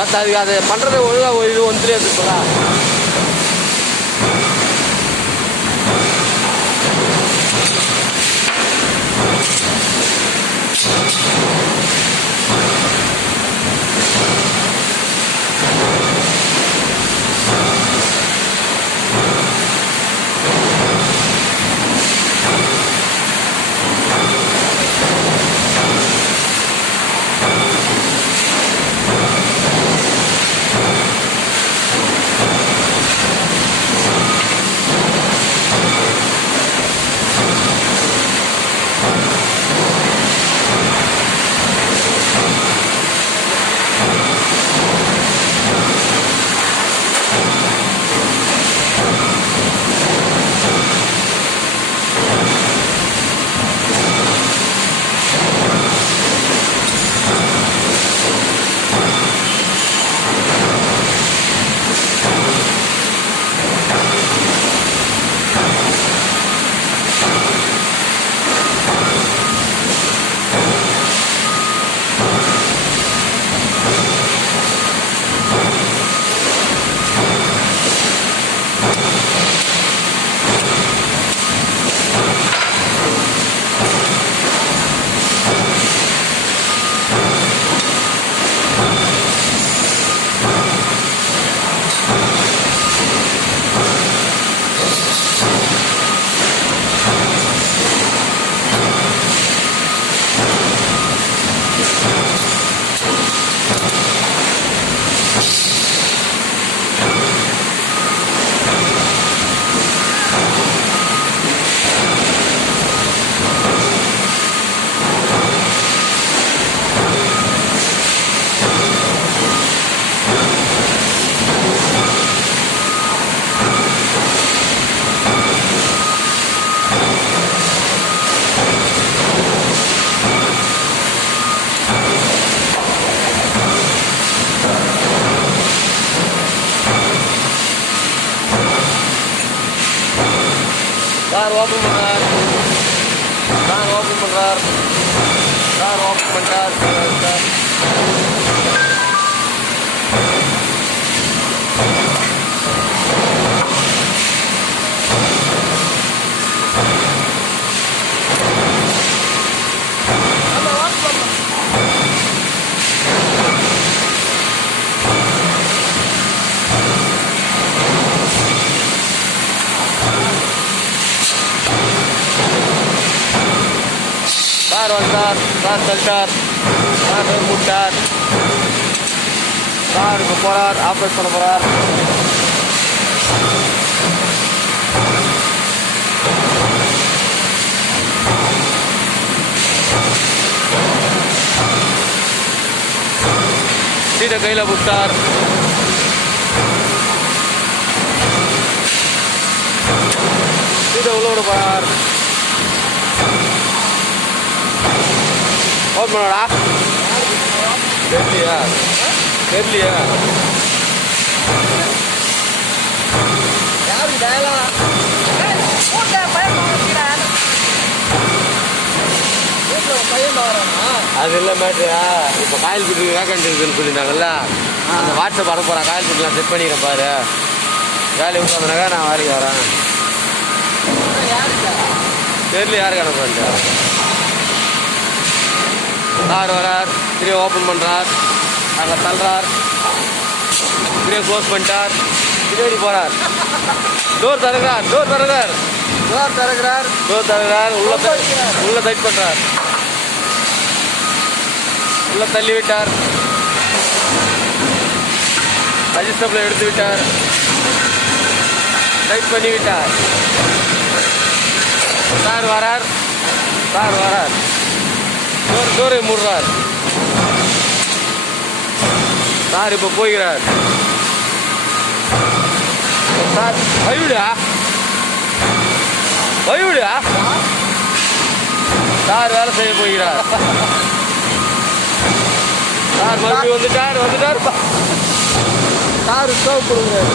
But அதுக்கு அதை பண்ணுறது ஒழுங்காக இது வந்துட்டே இருக்குங்களா. கார் ஓப்பன் பண்ணுறார், கார் ஓப்பன் பண்ணுறார், கார் ஓப்பன் பண்ணிட்டார் சார். கார் வந்தார், கார் தள்ளிட்டார், கார் மூட்டார், காருக்கு போகிறார், ஆப்ரேட் பண்ண போகிறார். சீட்டை கையில் பிடிச்சார், சீட்டை உள்ள விட போகிறார். ஓப்பன் பண்ணடா. தெரியலையா தெரியலையா அது இல்லை மேட்ரியா. இப்போ காயில் குட்டிக்கு வேக்கண்ட் இருக்குதுன்னு சொல்லியிருந்தாங்கல்ல, அந்த வாட்ஸ்அப் அனுப்ப போகிறேன். காயில் குட்டிலாம் செட் பண்ணிக்கிறேன் பாரு. வேலையை விட்டாங்கனாக்கா நான் வேலைக்கு வரேன். தெரியல யாருக்கு அனுப்புறேன். கார் வரார், திரும்ப ஓப்பன் பண்ணுறார், அங்கே தள்ளுறார், திரும்ப க்ளோஸ் பண்ணிட்டார், திரும்பி போகிறார். டோர் திறக்கிறார், டோர் திறக்கிறார், டோர் திறக்கிறார், டோர் திறக்கிறார். உள்ள டைட் பண்ணுறார், உள்ள தள்ளி விட்டார், அட்ஜஸ்டபிள் எடுத்து விட்டார், டைட் பண்ணி விட்டார். கார் வரார், கார் வரார், டோரை மூடுறார். சார் இப்போ போகிறார். சார் வைவிடா, வைவிடா. சார் வேலை செய்ய போகிறார். சார் மறுபடியும் வந்துட்டார், வந்துட்டார். சார் ஸ்டவ் கொடுங்க.